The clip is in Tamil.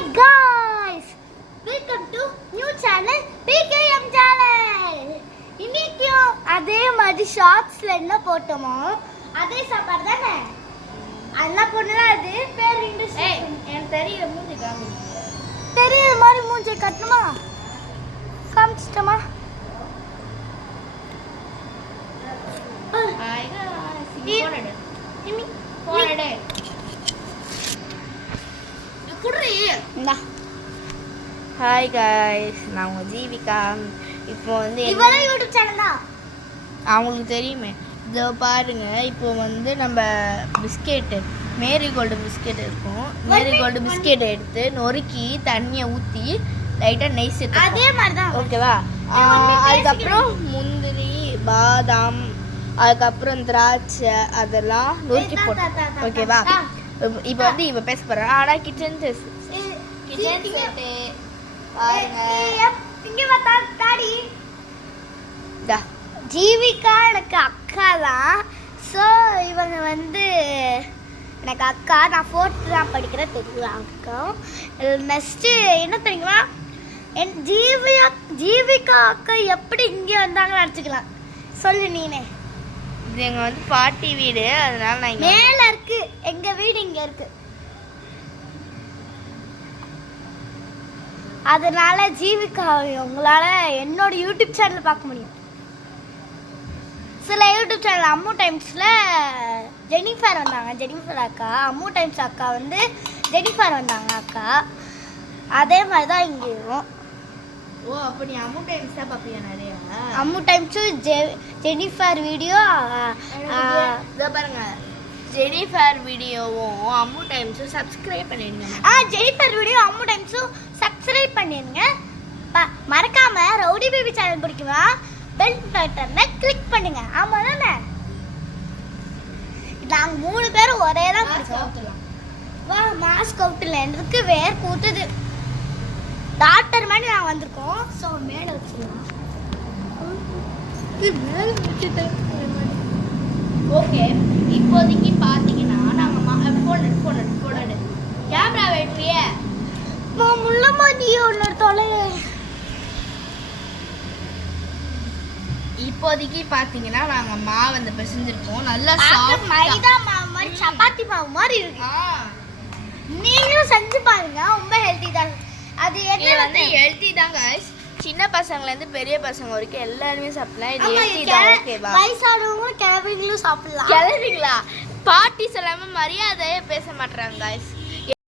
Hi guys, welcome to new channel PKM channel. இன்னைக்கும் அதே மாதிரி ஷார்ட்ஸ்ல என்ன போட்டோமோ அதே சாப்பாடு தானே. அண்ணா பொண்ணுல அது பேர் இங்கிலீஷ். எனக்கு தெரியல மூஞ்சி காமி. தெரியல மாதிரி மூஞ்சி கட்டணுமா? காமிச்சிட்டமா? Hi guys. போனடே. இந்தா. Hi guys, நான் உங்க ஜீவிகா. இப்போ வந்து இவளே யூடியூப் சேனல் தான். அவங்களுக்கு தெரியுமே. இதோ பாருங்க, இப்போ வந்து நம்ம பிஸ்கெட் மேரிகோல்டு பிஸ்கெட் இருக்கும். மேரிகோல்டு பிஸ்கெட் எடுத்து நொறுக்கி தண்ணியை ஊற்றி லைட்டாக நெய் சேர்த்து அதே மாதிரி தான். ஓகேவா? அதுக்கப்புறம் முந்திரி, பாதாம், அதுக்கப்புறம் திராட்சை அதெல்லாம் நொறுக்கி போட்டு ஓகேவா? இப்போ வந்து இவ பேச போறேன். ஆனா கிச்சன் செட்டு பாருங்க. இங்க வா தாடி. ஜீவிகா எனக்கு அக்கா தான். ஸோ இவங்க வந்து எனக்கு அக்கா. நான் 4th தான் படிக்கிறேன். தெரியும் அக்கா. நெக்ஸ்ட்டு என்ன தெரியுமா, என் ஜீவிகா அக்கா எப்படி இங்கே வந்தாங்கன்னு நினச்சிக்கலாம். சொல்லு நீனே. இது எங்க வந்து பாட்டி வீடு, அதனால நான் மேல இருக்கு. எங்க வீடு இங்க இருக்கு. அதனால ஜீவிகா உங்களால என்னோட யூடியூப் சேனல் பார்க்க முடியும். சில யூடியூப் சேனல் அம்மு டைம்ஸ்ல ஜெனிஃபர் வந்தாங்க. ஜெனிஃபர் அக்கா, அம்மு டைம்ஸ் அக்கா வந்து ஜெனிஃபர் வந்தாங்க அக்கா. அதே மாதிரி தான் இங்கேயும். ஓ, அப்ப நீ அம்மு டைம்ஸ் தான் பாப்பியா நிறைய? அம்மு டைம்ஸும் ஜெனிஃபர் வீடியோ. இதோ பாருங்க, ஜெனிஃபர் வீடியோவும் அம்மு டைம்ஸும் சப்ஸ்கிரைப் பண்ணிடுங்க. ஜெனிஃபர் வீடியோ அம்மு டைம்ஸும் சப்ஸ்கிரைப் பண்ணிடுங்க. மறக்காம ரவுடி பேபி சேனல் பிடிக்குமா பெல் பட்டனை கிளிக் பண்ணுங்க. ஆமா தானே? நாங்க 3 பேரும் ஒரே தான் பிடிக்கும். வா மாஸ்க் அவுட்ல எனக்கு வேர் கூத்துது. டாக்டர் மாதிரி நான் வந்திருக்கோம். ஸோ மேலே வச்சுக்கலாம். ஓகே, இப்போதைக்கு பார்த்தீங்கன்னா நாங்கள் ஃபோன் கேமரா வெட்டுறிய முள்ள மாதிரி ஒன்று தொலை. இப்போதைக்கு பார்த்தீங்கன்னா நாங்கள் மாவு வந்து பிசைஞ்சிருக்கோம். நல்லா மைதா மாவு மாதிரி சப்பாத்தி மாவு மாதிரி இருக்கு. நீங்களும் செஞ்சு பாருங்க, ரொம்ப ஹெல்த்தி தான். அது என்ன வந்து ஹெல்த்தி தான் गाइस. சின்ன பசங்கல இருந்து பெரிய பசங்க வரைக்கும் எல்லாரும் சாப்பிடலாம். இது ஹெல்த்தி தான். ஓகேவா? வயசானவங்க கிழவிங்களும் சாப்பிடலாம். கிழவிங்களா? பாட்டி சொல்லாம மரியாதையே பேச மாட்டறாங்க गाइस.